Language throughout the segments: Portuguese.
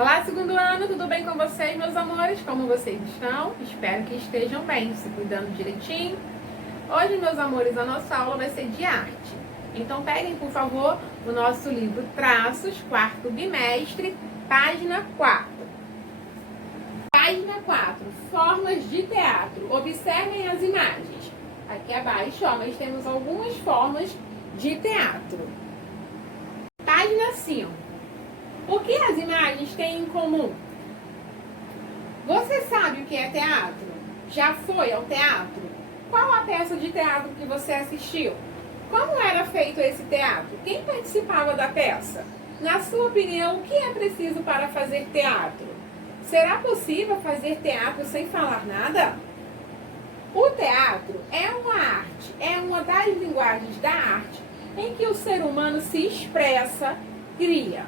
Olá, segundo ano, tudo bem com vocês, meus amores? Como vocês estão? Espero que estejam bem, se cuidando direitinho. Hoje, meus amores, a nossa aula vai ser de arte. Então, peguem, por favor, o nosso livro Traços, quarto bimestre, página 4. Página 4, formas de teatro. Observem as imagens. Aqui abaixo, nós temos algumas formas de teatro. Página 5. O que as imagens têm em comum? Você sabe o que é teatro? Já foi ao teatro? Qual a peça de teatro que você assistiu? Como era feito esse teatro? Quem participava da peça? Na sua opinião, o que é preciso para fazer teatro? Será possível fazer teatro sem falar nada? O teatro é uma arte, é uma das linguagens da arte em que o ser humano se expressa, cria.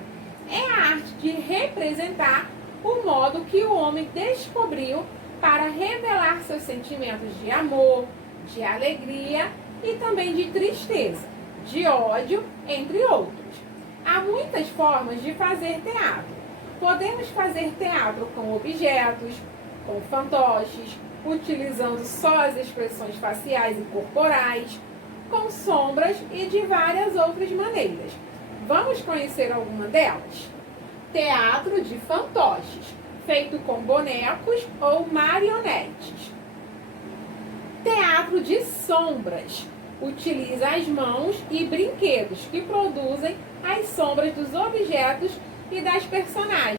É a arte de representar o modo que o homem descobriu para revelar seus sentimentos de amor, de alegria e também de tristeza, de ódio, entre outros. Há muitas formas de fazer teatro. Podemos fazer teatro com objetos, com fantoches, utilizando só as expressões faciais e corporais, com sombras e de várias outras maneiras. Vamos conhecer alguma delas? Teatro de fantoches, feito com bonecos ou marionetes. Teatro de sombras, utiliza as mãos e brinquedos que produzem as sombras dos objetos e das personagens.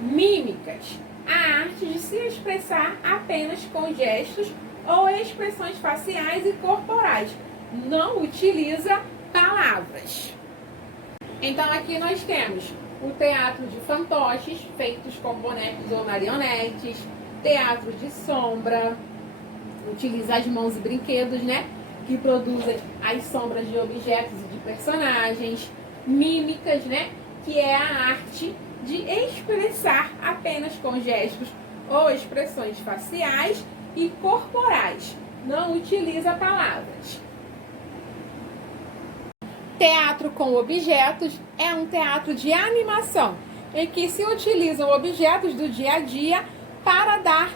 Mímicas, a arte de se expressar apenas com gestos ou expressões faciais e corporais, não utiliza palavras. Então aqui nós temos o teatro de fantoches, feitos com bonecos ou marionetes, teatro de sombra, utiliza as mãos e brinquedos, que produzem as sombras de objetos e de personagens, mímicas, que é a arte de expressar apenas com gestos ou expressões faciais e corporais, não utiliza palavras. Teatro com objetos é um teatro de animação, em que se utilizam objetos do dia a dia para dar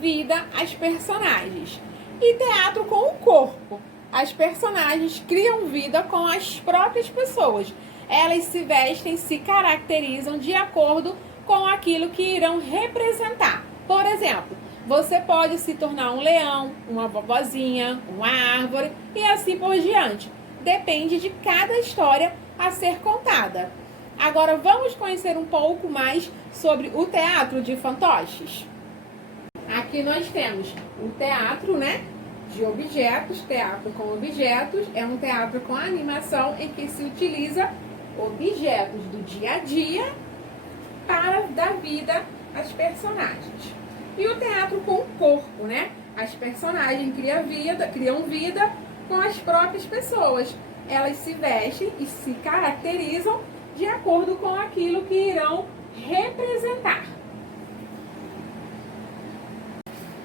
vida às personagens. E teatro com o corpo. As personagens criam vida com as próprias pessoas. Elas se vestem, se caracterizam de acordo com aquilo que irão representar. Por exemplo, você pode se tornar um leão, uma vovozinha, uma árvore e assim por diante. Depende de cada história a ser contada. Agora vamos conhecer um pouco mais sobre o teatro de fantoches. Aqui nós temos o teatro, de objetos, teatro com objetos, é um teatro com animação em que se utiliza objetos do dia a dia para dar vida às personagens. E o teatro com o corpo, As personagens criam vida com as próprias pessoas. Elas se vestem e se caracterizam de acordo com aquilo que irão representar.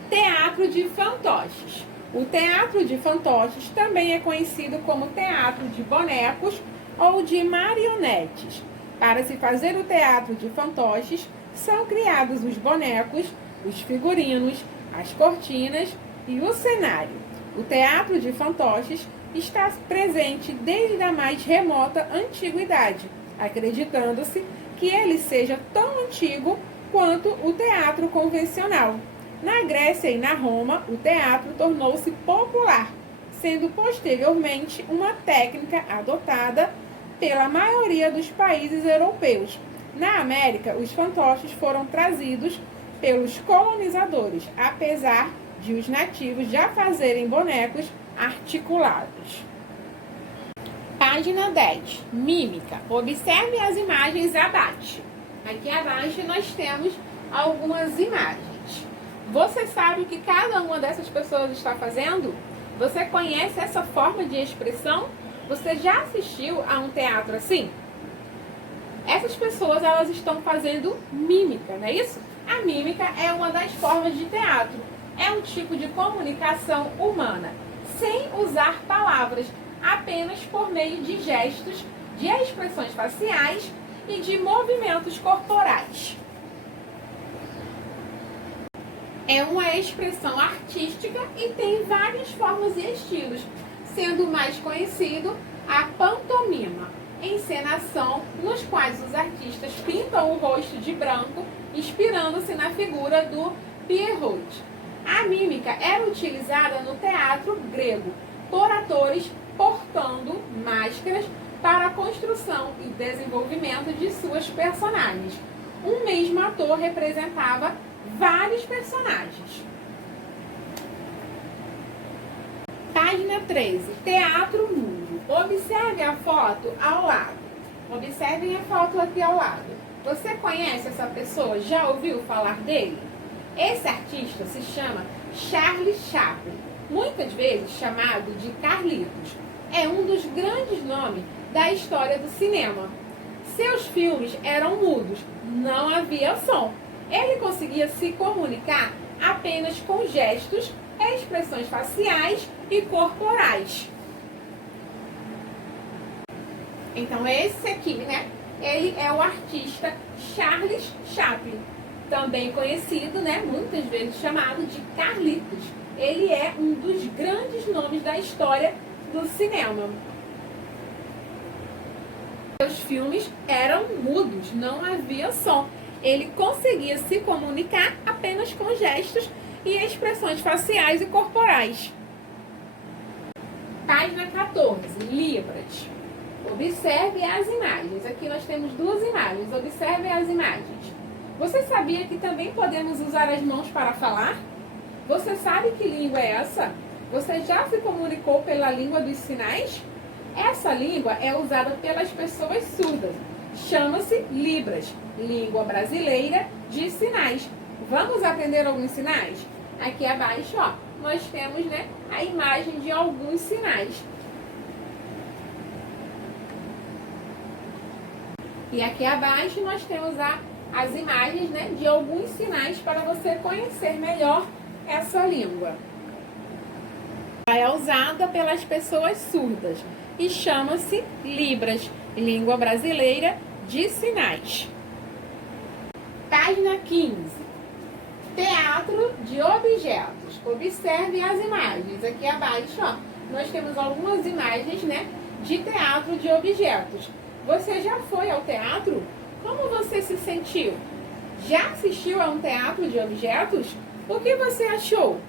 Teatro de fantoches. O teatro de fantoches também é conhecido como teatro de bonecos ou de marionetes. Para se fazer o teatro de fantoches, são criados os bonecos, os figurinos, as cortinas e o cenário. O teatro de fantoches está presente desde a mais remota antiguidade, acreditando-se que ele seja tão antigo quanto o teatro convencional. Na Grécia e na Roma, o teatro tornou-se popular, sendo posteriormente uma técnica adotada pela maioria dos países europeus. Na América, os fantoches foram trazidos pelos colonizadores, apesar de os nativos já fazerem bonecos articulados. Página 10. Mímica. Observe as imagens abaixo. Aqui abaixo nós temos algumas imagens. Você sabe o que cada uma dessas pessoas está fazendo? Você conhece essa forma de expressão? Você já assistiu a um teatro assim? Essas pessoas, elas estão fazendo mímica, não é isso? A mímica é uma das formas de teatro. É um tipo de comunicação humana, sem usar palavras, apenas por meio de gestos, de expressões faciais e de movimentos corporais. É uma expressão artística e tem várias formas e estilos, sendo o mais conhecido a pantomima, encenação nos quais os artistas pintam o rosto de branco, inspirando-se na figura do Pierrot. A mímica era utilizada no teatro grego por atores portando máscaras para a construção e desenvolvimento de suas personagens. Um mesmo ator representava vários personagens. Página 13. Teatro Mudo. Observe a foto ao lado. Observem a foto aqui ao lado. Você conhece essa pessoa? Já ouviu falar dele? Esse artista se chama Charlie Chaplin, muitas vezes chamado de Carlitos. É um dos grandes nomes da história do cinema. Seus filmes eram mudos, não havia som. Ele conseguia se comunicar apenas com gestos, expressões faciais e corporais. Então esse aqui, né? Ele é o artista Charles Chaplin, também conhecido, né? Muitas vezes chamado de Carlitos. Ele é um dos grandes nomes da história do cinema. Seus filmes eram mudos, não havia som. Ele conseguia se comunicar apenas com gestos e expressões faciais e corporais. Página 14, Libras. Observe as imagens. Aqui nós temos duas imagens. Observe as imagens. Você sabia que também podemos usar as mãos para falar? Você sabe que língua é essa? Você já se comunicou pela língua dos sinais? Essa língua é usada pelas pessoas surdas. Chama-se Libras, língua brasileira de sinais. Vamos aprender alguns sinais? Aqui abaixo, ó, nós temos, né, a imagem de alguns sinais. E aqui abaixo nós temos as imagens, né, de alguns sinais para você conhecer melhor essa língua. Ela é usada pelas pessoas surdas e chama-se Libras, língua brasileira de sinais. Página 15. Teatro de objetos. Observe as imagens. Aqui abaixo, ó, nós temos algumas imagens, né, de teatro de objetos. Você já foi ao teatro? Como você se sentiu? Já assistiu a um teatro de objetos? O que você achou?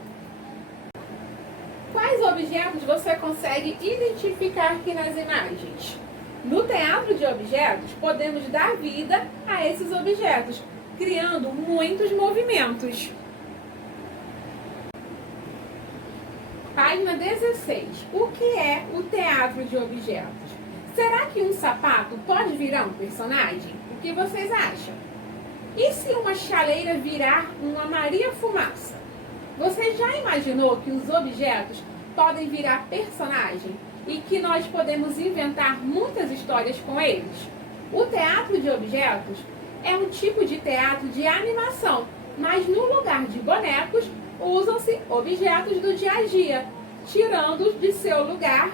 Quais objetos você consegue identificar aqui nas imagens? No teatro de objetos, podemos dar vida a esses objetos, criando muitos movimentos. Página 16. O que é o teatro de objetos? Será que um sapato pode virar um personagem? O que vocês acham? E se uma chaleira virar uma Maria Fumaça? Você já imaginou que os objetos podem virar personagem e que nós podemos inventar muitas histórias com eles? O teatro de objetos é um tipo de teatro de animação, mas no lugar de bonecos, usam-se objetos do dia a dia, tirando de seu lugar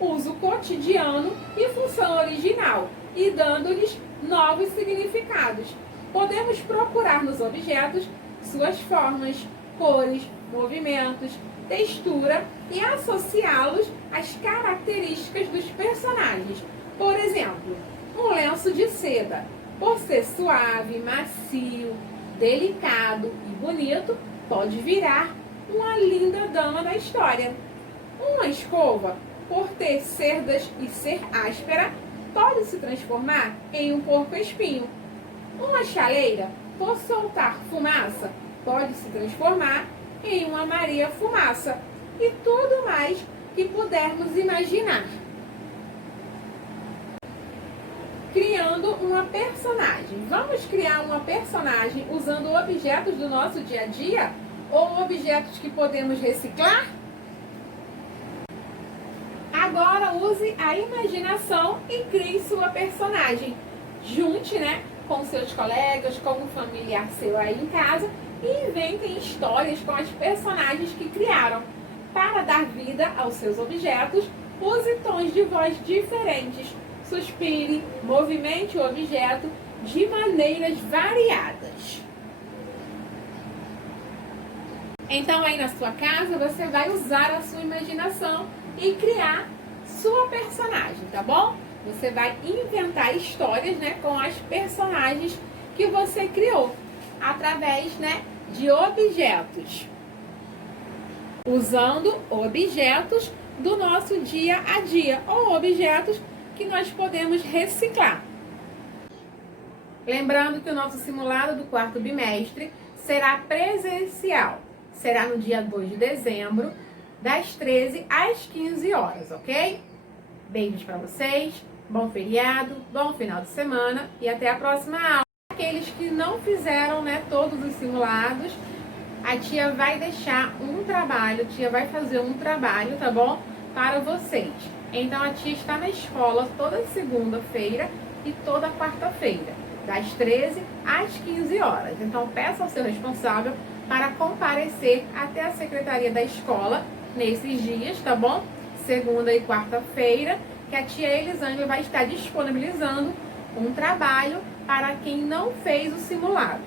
uso cotidiano e função original e dando-lhes novos significados. Podemos procurar nos objetos suas formas, cores, movimentos, textura e associá-los às características dos personagens. Por exemplo, um lenço de seda, por ser suave, macio, delicado e bonito, pode virar uma linda dama da história. Uma escova, por ter cerdas e ser áspera, pode se transformar em um porco-espinho. Uma chaleira, por soltar fumaça, pode se transformar em uma Maria Fumaça. E tudo mais que pudermos imaginar. Criando uma personagem. Vamos criar uma personagem usando objetos do nosso dia a dia ou objetos que podemos reciclar? Agora use a imaginação e crie sua personagem. Junte, né, com seus colegas, com um familiar seu aí em casa e inventem histórias com as personagens que criaram. Para dar vida aos seus objetos, use tons de voz diferentes. suspire, movimente o objeto de maneiras variadas. Então aí na sua casa você vai usar a sua imaginação e criar sua personagem, tá bom? Você vai inventar histórias, né, com as personagens que você criou através, né, de objetos. Usando objetos do nosso dia a dia ou objetos que nós podemos reciclar. Lembrando que o nosso simulado do quarto bimestre será presencial. Será no dia 2 de dezembro, das 13 às 15 horas, ok? Beijos para vocês, bom feriado, bom final de semana e até a próxima aula. Aqueles que não fizeram, né, todos os simulados, a tia vai deixar um trabalho, a tia vai fazer um trabalho, tá bom? Para vocês. Então a tia está na escola toda segunda-feira e toda quarta-feira, das 13 às 15 horas. Então peça ao seu responsável para comparecer até a secretaria da escola nesses dias, tá bom? Segunda e quarta-feira, que a tia Elisângela vai estar disponibilizando um trabalho para quem não fez o simulado.